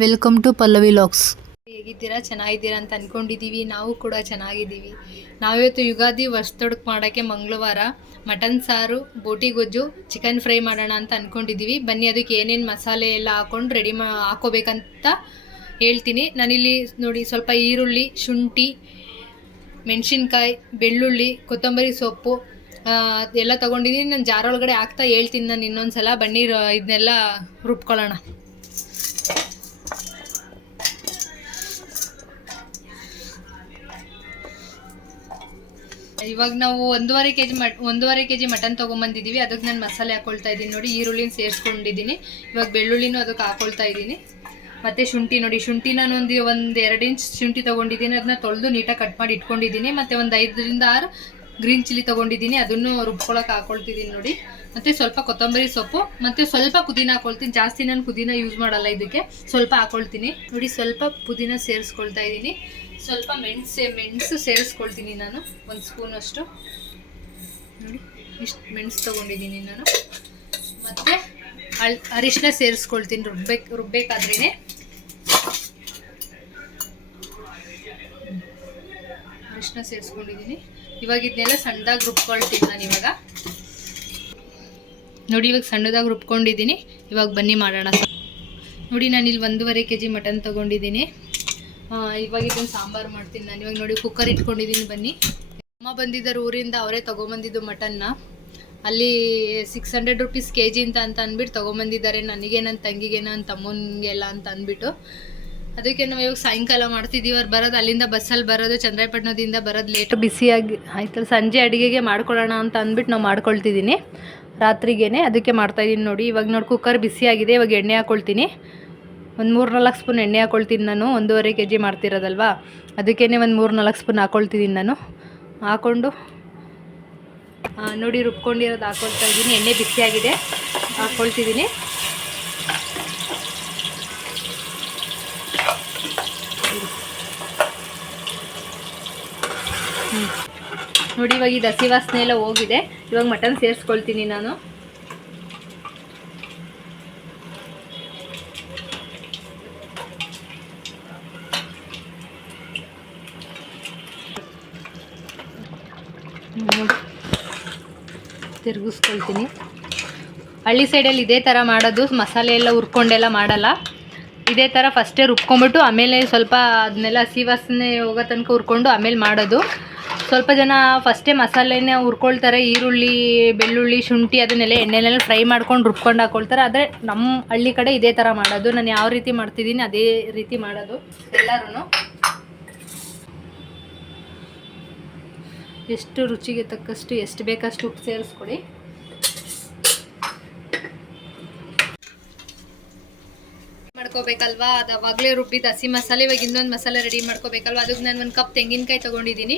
Welcome to Pallavi LOX ಹೇಗಿದ್ದೀರಾ? ಚೆನ್ನಾಗಿದ್ದೀರಾ ಅಂತ ಅಂದ್ಕೊಂಡಿದ್ದೀವಿ ನಾವು ಕೂಡ ಚೆನ್ನಾಗಿದ್ದೀವಿ. ನಾವಿವತ್ತು ಯುಗಾದಿ ವರ್ಷದೊಡಕ್ ಮಾಡೋಕ್ಕೆ ಮಂಗಳವಾರ. ಮಟನ್ ಸಾರು, ಬೋಟಿ ಗೊಜ್ಜು, ಚಿಕನ್ ಫ್ರೈ ಮಾಡೋಣ ಅಂತ ಅಂದ್ಕೊಂಡಿದ್ದೀವಿ ಬನ್ನಿ, ಅದಕ್ಕೆ ಏನೇನು ಮಸಾಲೆ ಎಲ್ಲ ಹಾಕೊಂಡು ರೆಡಿ ಮಾ ಹಾಕೋಬೇಕಂತ ಹೇಳ್ತೀನಿ. ನಾನಿಲ್ಲಿ ನೋಡಿ, ಸ್ವಲ್ಪ ಈರುಳ್ಳಿ, ಶುಂಠಿ, ಮೆಣಸಿನ್ಕಾಯಿ, ಬೆಳ್ಳುಳ್ಳಿ, ಕೊತ್ತಂಬರಿ ಸೊಪ್ಪು ಎಲ್ಲ ತೊಗೊಂಡಿದ್ದೀನಿ. ನಾನು ಜಾರೊಳಗಡೆ ಹಾಕ್ತಾ ಹೇಳ್ತೀನಿ ನಾನು ಇನ್ನೊಂದು ಸಲ ಬನ್ನಿ ಇದನ್ನೆಲ್ಲ ರುಬ್ಕೊಳ್ಳೋಣ. ಇವಾಗ ನಾವು ಒಂದೂವರೆ ಕೆ ಜಿ ಮಟ್, ಒಂದೂವರೆ ಕೆ ಜಿ ಮಟನ್ ತೊಗೊಂಬಂದಿದ್ದೀವಿ ಅದಕ್ಕೆ ನಾನು ಮಸಾಲೆ ಹಾಕೊಳ್ತಾ ಇದ್ದೀನಿ. ನೋಡಿ, ಈರುಳ್ಳಿನ ಸೇರಿಸ್ಕೊಂಡಿದ್ದೀನಿ. ಇವಾಗ ಬೆಳ್ಳುಳ್ಳಿನೂ ಅದಕ್ಕೆ ಹಾಕೊಳ್ತಾ ಇದ್ದೀನಿ. ಮತ್ತು ಶುಂಠಿ ನೋಡಿ, ಶುಂಠಿ ನಾನು ಒಂದು ಒಂದು ಎರಡು ಇಂಚ್ ಶುಂಠಿ ತೊಗೊಂಡಿದ್ದೀನಿ. ಅದನ್ನ ತೊಳೆದು ನೀಟಾಗಿ ಕಟ್ ಮಾಡಿ ಇಟ್ಕೊಂಡಿದ್ದೀನಿ. ಮತ್ತು ಒಂದು ಐದರಿಂದ ಆರು ಗ್ರೀನ್ ಚಿಲ್ಲಿ ತೊಗೊಂಡಿದ್ದೀನಿ. ಅದನ್ನು ರುಬ್ಕೊಳಕ್ಕೆ ಹಾಕೊಳ್ತಿದ್ದೀನಿ ನೋಡಿ. ಮತ್ತು ಸ್ವಲ್ಪ ಕೊತ್ತಂಬರಿ ಸೊಪ್ಪು. ಮತ್ತು ಸ್ವಲ್ಪ ಪುದೀನ ಹಾಕೊಳ್ತೀನಿ. ಜಾಸ್ತಿ ನಾನು ಪುದೀನ ಯೂಸ್ ಮಾಡಲ್ಲ ಇದಕ್ಕೆ. ಸ್ವಲ್ಪ ಹಾಕೊಳ್ತೀನಿ. ನೋಡಿ, ಸ್ವಲ್ಪ ಪುದೀನ ಸೇರಿಸ್ಕೊಳ್ತಾ ಇದ್ದೀನಿ. ಸ್ವಲ್ಪ ಮೆಣಸೆ ಮೆಣಸು ಸೇರಿಸ್ಕೊಳ್ತೀನಿ ನಾನು, ಒಂದು ಸ್ಪೂನ್ ಅಷ್ಟು. ನೋಡಿ, ಇಷ್ಟು ಮೆಣಸು ತೊಗೊಂಡಿದ್ದೀನಿ ನಾನು. ಮತ್ತು ಅಳ್ ಅರಿಶಿನ ಸೇರಿಸ್ಕೊಳ್ತೀನಿ ರುಬ್ಬೇಕು ರುಬ್ಬೇಕಾದ್ರೇ ಅರಿಶಿನ ಸೇರಿಸ್ಕೊಂಡಿದ್ದೀನಿ. ಇವಾಗ ಇದನ್ನೆಲ್ಲ ಸಣ್ಣದಾಗಿ ರುಬ್ಕೊಳ್ತೀನಿ ನಾನು ಇವಾಗ. ನೋಡಿ, ಇವಾಗ ಸಣ್ಣದಾಗಿ ರುಬ್ಕೊಂಡಿದ್ದೀನಿ. ಇವಾಗ ಬನ್ನಿ ಮಾಡೋಣ. ನೋಡಿ, ನಾನು ಇಲ್ಲಿ ಒಂದೂವರೆ ಕೆ ಜಿ ಮಟನ್ ತೊಗೊಂಡಿದ್ದೀನಿ. ಇವಾಗ ಇದನ್ನ ಸಾಂಬಾರು ಮಾಡ್ತೀನಿ ನಾನು. ಇವಾಗ ನೋಡಿ ಕುಕ್ಕರ್ ಇಟ್ಕೊಂಡಿದ್ದೀನಿ ಬನ್ನಿ. ಅಮ್ಮ ಬಂದಿದ್ದಾರೆ ಊರಿಂದ, ಅವರೇ ತೊಗೊಂಬಂದಿದ್ದು ಮಟನ್ನ ಅಲ್ಲಿ six hundred rupees K G ಅಂತ ಅಂತ ಅಂದ್ಬಿಟ್ಟು ತೊಗೊಂಬಂದಿದ್ದಾರೆ. ನನಗೆ, ನನ್ನ ತಂಗಿಗೆ, ನನ್ನ ತಮ್ಮನಿಗೆಲ್ಲ ಅಂತ ಅಂದ್ಬಿಟ್ಟು. ಅದಕ್ಕೆ ನಾವು ಇವಾಗ ಸಾಯಂಕಾಲ ಮಾಡ್ತಿದ್ದೀವಿ. ಅವ್ರು ಬರೋದು ಅಲ್ಲಿಂದ ಬಸ್ಸಲ್ಲಿ ಬರೋದು ಚಂದ್ರಾಯಪಟ್ಟಣದಿಂದ ಬರೋದು ಲೇಟ್ ಬಿಸಿಯಾಗಿ, ಆಯ್ತಲ್ಲ, ಸಂಜೆ ಅಡುಗೆಗೆ ಮಾಡ್ಕೊಳ್ಳೋಣ ಅಂತ ಅಂದ್ಬಿಟ್ಟು ನಾವು ಮಾಡ್ಕೊಳ್ತಿದ್ದೀನಿ. ರಾತ್ರಿಗೇನೆ ಅದಕ್ಕೆ ಮಾಡ್ತಾಯಿದ್ದೀನಿ ನೋಡಿ. ಇವಾಗ ನೋಡಿ ಕುಕ್ಕರ್ ಬಿಸಿಯಾಗಿದೆ. ಇವಾಗ ಎಣ್ಣೆ ಹಾಕ್ಕೊಳ್ತೀನಿ ಒಂದು ಮೂರು ನಾಲ್ಕು ಸ್ಪೂನ್ ಎಣ್ಣೆ ಹಾಕ್ಕೊಳ್ತೀನಿ ನಾನು, ಒಂದೂವರೆ ಕೆ ಜಿ ಮಾಡ್ತಿರೋದಲ್ವಾ? ಅದಕ್ಕೇ ಒಂದು ಮೂರು ನಾಲ್ಕು ಸ್ಪೂನ್ ಹಾಕ್ಕೊಳ್ತಿದ್ದೀನಿ ನಾನು. ಹಾಕ್ಕೊಂಡು ನೋಡಿ ರುಬ್ಕೊಂಡಿರೋದು ಹಾಕ್ಕೊಳ್ತಾ ಇದ್ದೀನಿ ಎಣ್ಣೆ ಬಿಸಿಯಾಗಿದೆ ಹಾಕ್ಕೊಳ್ತಿದ್ದೀನಿ. ನೋಡಿ ಇವಾಗ ಇದು ಹಸಿ ವಾಸನೆ ಎಲ್ಲ ಹೋಗಿದೆ. ಇವಾಗ ಮಟನ್ ಸೇರಿಸ್ಕೊಳ್ತೀನಿ ನಾನು. ತಿರುಗಿಸ್ಕೊಳ್ತೀನಿ. ಹಳ್ಳಿ ಸೈಡಲ್ಲಿ ಇದೇ ಥರ ಮಾಡೋದು, ಮಸಾಲೆ ಎಲ್ಲ ಹುರ್ಕೊಂಡೆಲ್ಲ ಮಾಡಲ್ಲ. ಇದೇ ಥರ ಫಸ್ಟೇ ರುಬ್ಕೊಂಬಿಟ್ಟು, ಆಮೇಲೆ ಸ್ವಲ್ಪ ಅದನ್ನೆಲ್ಲ ವಾಸನೆ ಹೋಗೋ ತನಕ ಹುರ್ಕೊಂಡು ಆಮೇಲೆ ಮಾಡೋದು. ಸ್ವಲ್ಪ ಜನ ಫಸ್ಟೇ ಮಸಾಲೆನ ಹುರ್ಕೊಳ್ತಾರೆ, ಈರುಳ್ಳಿ, ಬೆಳ್ಳುಳ್ಳಿ, ಶುಂಠಿ ಅದನ್ನೆಲ್ಲ ಎಣ್ಣೆನೆಲ್ಲ ಫ್ರೈ ಮಾಡ್ಕೊಂಡು ರುಬ್ಕೊಂಡು ಹಾಕೊಳ್ತಾರೆ. ಆದರೆ ನಮ್ಮ ಹಳ್ಳಿ ಕಡೆ ಇದೇ ಥರ ಮಾಡೋದು. ನಾನು ಯಾವ ರೀತಿ ಮಾಡ್ತಿದ್ದೀನಿ ಅದೇ ರೀತಿ ಮಾಡೋದು. ಎಲ್ಲರೂ ಎಷ್ಟು ರುಚಿಗೆ ತಕ್ಕಷ್ಟು, ಎಷ್ಟು ಬೇಕಷ್ಟು ಉಪ್ಪು ಸೇರಿಸ್ಕೊಡಿ. ಮಾಡ್ಕೋಬೇಕಲ್ವಾ? ಅದು ಅವಾಗಲೇ ರುಬ್ಬಿದ ಹಸಿ ಮಸಾಲೆ, ಇವಾಗ ಇನ್ನೊಂದು ಮಸಾಲೆ ರೆಡಿ ಮಾಡ್ಕೋಬೇಕಲ್ವಾ? ಅದಕ್ಕೆ ನಾನು ಒಂದು ಕಪ್ ತೆಂಗಿನಕಾಯಿ ತೊಗೊಂಡಿದ್ದೀನಿ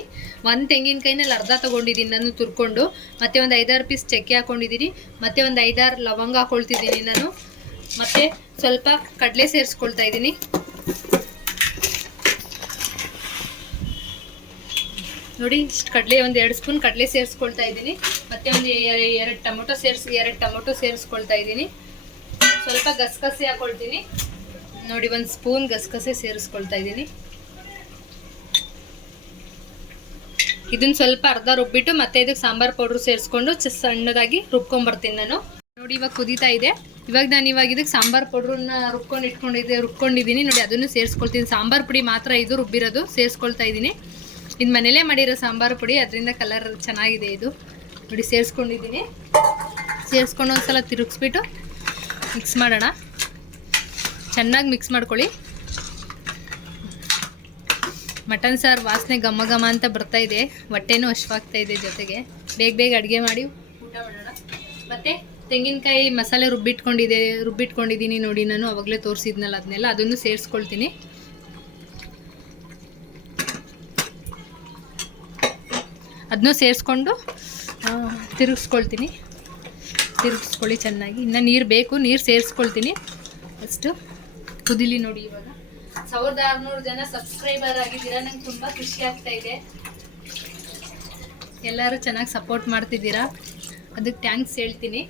ಒಂದು ತೆಂಗಿನಕಾಯಿನಲ್ಲಿ ಅರ್ಧ ತೊಗೊಂಡಿದ್ದೀನಿ ನಾನು ತುರ್ಕೊಂಡು. ಮತ್ತೆ ಒಂದು ಐದಾರು ಪೀಸ್ ಚಕ್ಕೆ ಹಾಕೊಂಡಿದ್ದೀನಿ ಮತ್ತೆ ಒಂದು ಐದಾರು ಲವಂಗ ಹಾಕೊಳ್ತಿದ್ದೀನಿ ನಾನು. ಮತ್ತೆ ಸ್ವಲ್ಪ ಕಡಲೆ ಸೇರಿಸ್ಕೊಳ್ತಾ ಇದ್ದೀನಿ ನೋಡಿ, ಇಷ್ಟು ಕಡಲೆ, ಒಂದು ಎರಡು ಸ್ಪೂನ್ ಕಡಲೆ ಸೇರಿಸ್ಕೊಳ್ತಾ ಇದ್ದೀನಿ. ಮತ್ತೆ ಒಂದು ಎರಡು ಟೊಮೊಟೊ ಸೇರಿಸಿ, ಎರಡು ಟೊಮೊಟೊ ಸೇರಿಸ್ಕೊಳ್ತಾ ಇದ್ದೀನಿ. ಸ್ವಲ್ಪ ಗಸಗಸೆ ಹಾಕೊಳ್ತೀನಿ. ನೋಡಿ, ಒಂದು ಸ್ಪೂನ್ ಗಸಗಸೆ ಸೇರಿಸ್ಕೊಳ್ತಾ ಇದ್ದೀನಿ. ಇದನ್ನ ಸ್ವಲ್ಪ ಅರ್ಧ ರುಬ್ಬಿಟ್ಟು ಮತ್ತೆ ಇದಕ್ಕೆ ಸಾಂಬಾರ್ ಪೌಡ್ರ್ ಸೇರಿಸ್ಕೊಂಡು ಸಣ್ಣದಾಗಿ ರುಬ್ಕೊಂಬರ್ತೀನಿ ನಾನು. ನೋಡಿ, ಇವಾಗ ಕುದೀತಾ ಇದೆ. ಇವಾಗ ನಾನು ಇವಾಗ ಇದಕ್ಕೆ ಸಾಂಬಾರ್ ಪೌಡ್ರನ್ನ ರುಬ್ಕೊಂಡು ಇಟ್ಕೊಂಡಿದ್ದೆ ರುಬ್ಕೊಂಡಿದ್ದೀನಿ ನೋಡಿ, ಅದನ್ನು ಸೇರಿಸ್ಕೊಳ್ತೀನಿ. ಸಾಂಬಾರ್ ಪುಡಿ ಮಾತ್ರ ಇದು ರುಬ್ಬಿರೋದು. ಸೇರಿಸ್ಕೊಳ್ತಾ ಇದ್ದೀನಿ. ಇದು ಮನೇಲೇ ಮಾಡಿರೋ ಸಾಂಬಾರು ಪುಡಿ, ಅದರಿಂದ ಕಲರ್ ಚೆನ್ನಾಗಿದೆ ಇದು. ನೋಡಿ, ಸೇರಿಸ್ಕೊಂಡಿದ್ದೀನಿ. ಸೇರಿಸ್ಕೊಂಡು ಒಂದ್ಸಲ ತಿರುಗಿಸ್ಬಿಟ್ಟು ಮಿಕ್ಸ್ ಮಾಡೋಣ. ಚೆನ್ನಾಗಿ ಮಿಕ್ಸ್ ಮಾಡ್ಕೊಳ್ಳಿ. ಮಟನ್ ಸಾರು ವಾಸನೆ ಘಮ ಘಮ ಅಂತ ಬರ್ತಾ ಇದೆ. ಹೊಟ್ಟೆನೂ ಹಶ್ವಾಗ್ತಾ ಇದೆ ಜೊತೆಗೆ. ಬೇಗ ಬೇಗ ಅಡುಗೆ ಮಾಡಿ ಊಟ ಮಾಡೋಣ. ಮತ್ತು ತೆಂಗಿನಕಾಯಿ ಮಸಾಲೆ ರುಬ್ಬಿಟ್ಕೊಂಡಿದೆ ರುಬ್ಬಿಟ್ಕೊಂಡಿದ್ದೀನಿ ನೋಡಿ ನಾನು. ಅವಾಗಲೇ ತೋರಿಸಿದ್ನಲ್ಲ, ಅದನ್ನೆಲ್ಲ ಅದನ್ನು ಸೇರಿಸ್ಕೊಳ್ತೀನಿ. ಅದನ್ನೂ ಸೇರಿಸ್ಕೊಂಡು ತಿರುಗಿಸ್ಕೊಳ್ತೀನಿ. ತಿರುಗಿಸ್ಕೊಳ್ಳಿ ಚೆನ್ನಾಗಿ. ಇನ್ನು ನೀರು ಬೇಕು, ನೀರು ಸೇರಿಸ್ಕೊಳ್ತೀನಿ. ಅಷ್ಟು ಕುದಿಲಿ ನೋಡಿ ಇವಾಗ. ಸಾವಿರದ ಆರುನೂರು ಜನ ಸಬ್ಸ್ಕ್ರೈಬರ್ ಆಗಿದ್ದೀರಾ? ನಂಗೆ ತುಂಬ ಖುಷಿ ಆಗ್ತಾ ಇದೆ. ಎಲ್ಲರೂ ಚೆನ್ನಾಗಿ ಸಪೋರ್ಟ್ ಮಾಡ್ತಿದ್ದೀರಾ? ಅದಕ್ಕೆ ಥ್ಯಾಂಕ್ಸ್ ಹೇಳ್ತೀನಿ.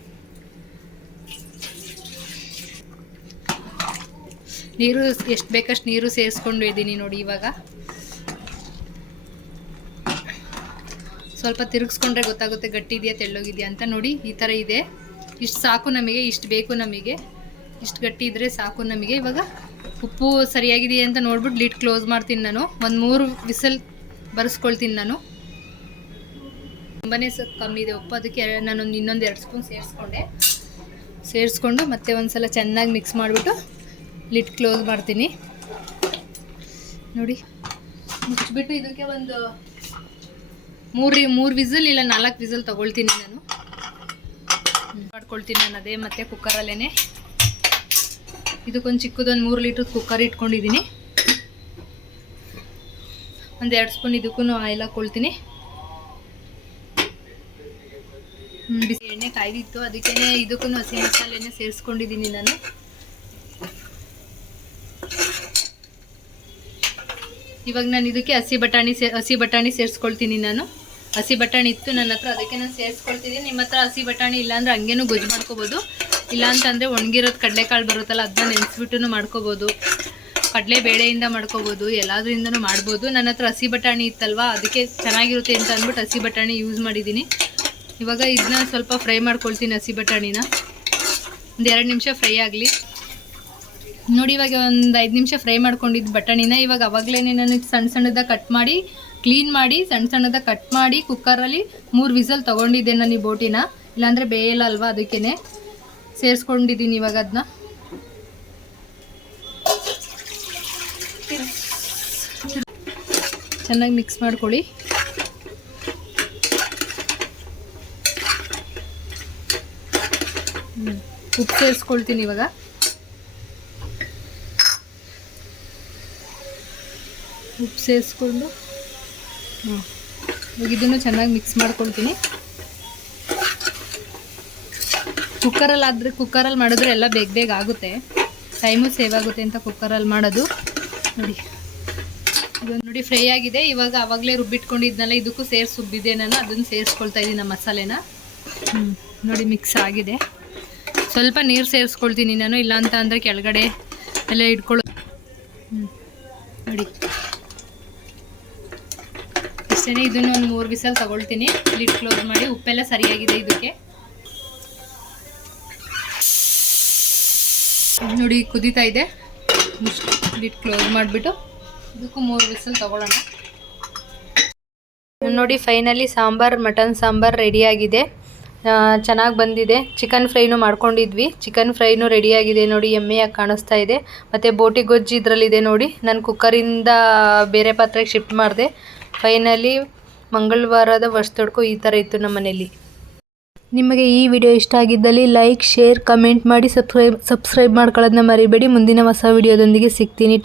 ನೀರು, ಎಷ್ಟು ಬೇಕಷ್ಟು ನೀರು ಸೇರಿಸ್ಕೊಂಡು ಇದ್ದೀನಿ ನೋಡಿ ಇವಾಗ. ಸ್ವಲ್ಪ ತಿರುಗಿಸ್ಕೊಂಡ್ರೆ ಗೊತ್ತಾಗುತ್ತೆ ಗಟ್ಟಿ ಇದೆಯಾ, ತೆಳ್ಳೋಗಿದೆಯಾ ಅಂತ ನೋಡಿ ಈ ಥರ ಇದೆ. ಇಷ್ಟು ಸಾಕು ನಮಗೆ, ಇಷ್ಟು ಬೇಕು ನಮಗೆ. ಇಷ್ಟು ಗಟ್ಟಿ ಇದ್ದರೆ ಸಾಕು ನಮಗೆ. ಇವಾಗ ಉಪ್ಪು ಸರಿಯಾಗಿದೆಯಾ ಅಂತ ನೋಡ್ಬಿಟ್ಟು ಲಿಡ್ ಕ್ಲೋಸ್ ಮಾಡ್ತೀನಿ ನಾನು. ಒಂದು ಮೂರು ವಿಸಲ್ ಬರೆಸ್ಕೊಳ್ತೀನಿ ನಾನು. ತುಂಬಾ ಸ ಕಮ್ಮಿ ಇದೆ ಉಪ್ಪು. ಅದಕ್ಕೆ ನಾನೊಂದು ಇನ್ನೊಂದು ಎರಡು ಸ್ಪೂನ್ ಸೇರಿಸ್ಕೊಂಡೆ. ಸೇರಿಸ್ಕೊಂಡು ಮತ್ತೆ ಒಂದು ಸಲ ಚೆನ್ನಾಗಿ ಮಿಕ್ಸ್ ಮಾಡಿಬಿಟ್ಟು ಲಿಡ್ ಕ್ಲೋಸ್ ಮಾಡ್ತೀನಿ. ನೋಡಿ ಮುಚ್ಚಿಬಿಟ್ಟು ಇದಕ್ಕೆ ಒಂದು ಮೂರು ಮೂರು ವಿಸಲ್ ಇಲ್ಲ, ನಾಲ್ಕು ವಿಸಲ್ ತಗೊಳ್ತೀನಿ ನಾನು. ಮಾಡ್ಕೊಳ್ತೀನಿ ನಾನು ಅದೇ ಮತ್ತೆ ಕುಕ್ಕರಲ್ಲೇ ಇದಕ್ಕೊಂದು ಚಿಕ್ಕದೊಂದು ಮೂರು ಲೀಟರ್ ಕುಕ್ಕರ್ ಇಟ್ಕೊಂಡಿದ್ದೀನಿ ಒಂದು ಎರಡು ಸ್ಪೂನ್ ಇದಕ್ಕೂ ಆಯಿಲ್ ಹಾಕ್ಕೊಳ್ತೀನಿ ಬಿಸಿ ಎಣ್ಣೆ ಕಾಯ್ದಿತ್ತು, ಅದಕ್ಕೇನೆ ಇದಕ್ಕೂ ಹಸಿ ಮಸಾಲೆನೇ ಸೇರಿಸ್ಕೊಂಡಿದ್ದೀನಿ ನಾನು. ಇವಾಗ ನಾನು ಇದಕ್ಕೆ ಹಸಿ ಬಟಾಣಿ ಸೇ ಹಸಿ ಬಟಾಣಿ ಸೇರಿಸ್ಕೊಳ್ತೀನಿ ನಾನು. ಹಸಿ ಬಟಾಣಿ ಇತ್ತು ನನ್ನ ಹತ್ರ, ಅದಕ್ಕೆ ನಾನು ಸೇರಿಸ್ಕೊಳ್ತಿದ್ದೀನಿ. ನಿಮ್ಮ ಹತ್ರ ಹಸಿ ಬಟಾಣಿ ಇಲ್ಲಾಂದ್ರೆ ಹಂಗೇನು ಗೊಜ್ಜು ಮಾಡ್ಕೋಬೋದು. ಇಲ್ಲಾಂತಂದರೆ ಒಣಗಿರೋದು ಕಡಲೆಕಾಳು ಬರುತ್ತಲ್ಲ ಅದನ್ನ ನೆನೆಸ್ಬಿಟ್ಟು ಮಾಡ್ಕೋಬೋದು. ಕಡಲೆ ಬೇಳೆಯಿಂದ ಮಾಡ್ಕೋಬೋದು, ಎಲ್ಲಾದ್ರಿಂದನೂ ಮಾಡ್ಬೋದು. ನನ್ನ ಹತ್ರ ಹಸಿ ಬಟಾಣಿ ಇತ್ತಲ್ವಾ, ಅದಕ್ಕೆ ಚೆನ್ನಾಗಿರುತ್ತೆ ಅಂತ ಅಂದ್ಬಿಟ್ಟು ಹಸಿ ಬಟಾಣಿ ಯೂಸ್ ಮಾಡಿದ್ದೀನಿ. ಇವಾಗ ಇದನ್ನ ಸ್ವಲ್ಪ ಫ್ರೈ ಮಾಡ್ಕೊಳ್ತೀನಿ ಹಸಿ ಬಟಾಣಿನ. ಒಂದು ಎರಡು ನಿಮಿಷ ಫ್ರೈ ಆಗಲಿ. ನೋಡಿ ಇವಾಗ ಒಂದು ಐದು ನಿಮಿಷ ಫ್ರೈ ಮಾಡ್ಕೊಂಡಿದ್ದು ಬಟಾಣಿನ, ಇವಾಗ ಅವಾಗಲೇ ನಾನು ಸಣ್ಣ ಸಣ್ಣದಾಗ ಕಟ್ ಮಾಡಿ ಕ್ಲೀನ್ ಮಾಡಿ, ಸಣ್ಣ ಸಣ್ಣದಾಗಿ ಕಟ್ ಮಾಡಿ ಕುಕ್ಕರಲ್ಲಿ ಮೂರು ವಿಸಲ್ ತೊಗೊಂಡಿದ್ದೆ ನಾನು ಈ ಬೋಟಿನ. ಇಲ್ಲಾಂದರೆ ಬೇಯಲ್ಲ ಅಲ್ವಾ ಅದಕ್ಕೇ ಸೇರಿಸ್ಕೊಂಡಿದ್ದೀನಿ ಇವಾಗ ಅದನ್ನ ಚೆನ್ನಾಗಿ ಮಿಕ್ಸ್ ಮಾಡ್ಕೊಳ್ಳಿ. ಉಪ್ಪು ಸೇರಿಸ್ಕೊಳ್ತೀನಿ ಇವಾಗ. ಉಪ್ಪು ಸೇರಿಸ್ಕೊಂಡು ಹ್ಞೂ ಇದನ್ನು ಚೆನ್ನಾಗಿ ಮಿಕ್ಸ್ ಮಾಡ್ಕೊಳ್ತೀನಿ. ಕುಕ್ಕರಲ್ಲಿ ಆದರೆ ಕುಕ್ಕರಲ್ಲಿ ಮಾಡಿದ್ರೆ ಎಲ್ಲ ಬೇಗ ಬೇಗ ಆಗುತ್ತೆ. ಟೈಮು ಸೇವ್ ಆಗುತ್ತೆ ಅಂತ ಕುಕ್ಕರಲ್ಲಿ ಮಾಡೋದು. ನೋಡಿ. ಇದೊಂದು ನೋಡಿ ಫ್ರೈ ಆಗಿದೆ. ಇವಾಗ ಆವಾಗಲೇ ರುಬ್ಬಿಟ್ಕೊಂಡಿದ್ನಲ್ಲ, ಇದಕ್ಕೂ ಸೇರಿಸಿ ರುಬ್ಬಿದೆ ನಾನು. ಅದನ್ನು ಸೇರಿಸ್ಕೊಳ್ತಾ ಇದ್ದೀನಿ ಮಸಾಲೆನ. ಹ್ಞೂ ನೋಡಿ ಮಿಕ್ಸ್ ಆಗಿದೆ. ಸ್ವಲ್ಪ ನೀರು ಸೇರಿಸ್ಕೊಳ್ತೀನಿ ನಾನು. ಇಲ್ಲ ಅಂತ ಅಂದರೆ ಕೆಳಗಡೆ ಎಲ್ಲ ಇಟ್ಕೊಳ್ಳೋ ಹ್ಞೂ ನೋಡಿ. ಇಷ್ಟೇ ಇದನ್ನು ಒಂದು ಮೂರು ಬಿಸಲ್ ತಗೊಳ್ತೀನಿ. ಲಿಡ್ ಕ್ಲೋಸ್ ಮಾಡಿ ಉಪ್ಪೆಲ್ಲ ಸರಿಯಾಗಿದೆ ಇದಕ್ಕೆ. ನೋಡಿ, ಕುದೀತಾ ಇದೆ. ಲಿಟ್ ಕ್ಲೋಸ್ ಮಾಡಿಬಿಟ್ಟು ಇದಕ್ಕೂ ಮೂರು ಬಿಸಲ್ ತಗೊಳ್ಳೋಣ. ನೋಡಿ ಫೈನಲಿ ಸಾಂಬಾರ್, ಮಟನ್ ಸಾಂಬಾರ್ ರೆಡಿಯಾಗಿದೆ ಚೆನ್ನಾಗಿ ಬಂದಿದೆ. ಚಿಕನ್ ಫ್ರೈನು ಮಾಡ್ಕೊಂಡಿದ್ವಿ. ಚಿಕನ್ ಫ್ರೈನು ರೆಡಿಯಾಗಿದೆ ನೋಡಿ, ಎಮ್ಮೆಯಾಗಿ ಕಾಣಿಸ್ತಾ ಇದೆ. ಮತ್ತು ಬೋಟಿ ಗೊಜ್ಜು ಇದರಲ್ಲಿದೆ ನೋಡಿ. ನಾನು ಕುಕ್ಕರಿಂದ ಬೇರೆ ಪಾತ್ರೆಗೆ ಶಿಫ್ಟ್ ಮಾಡಿದೆ. ಫೈನಲಿ ಮಂಗಳವಾರದ ವರ್ಷದೊಡ್ಕು ಈ ಥರ ಇತ್ತು ನಮ್ಮ ಮನೇಲಿ. ನಿಮಗೆ ಈ ವಿಡಿಯೋ ಇಷ್ಟ ಆಗಿದ್ದಲ್ಲಿ ಲೈಕ್ ಶೇರ್ ಕಮೆಂಟ್ ಮಾಡಿ ಸಬ್ಸ್ಕ್ರೈಬ್ ಸಬ್ಸ್ಕ್ರೈಬ್ ಮಾಡ್ಕೊಳ್ಳೋದನ್ನ ಮರಿಬೇಡಿ. ಮುಂದಿನ ಹೊಸ ವಿಡಿಯೋದೊಂದಿಗೆ ಸಿಗ್ತೀನಿ.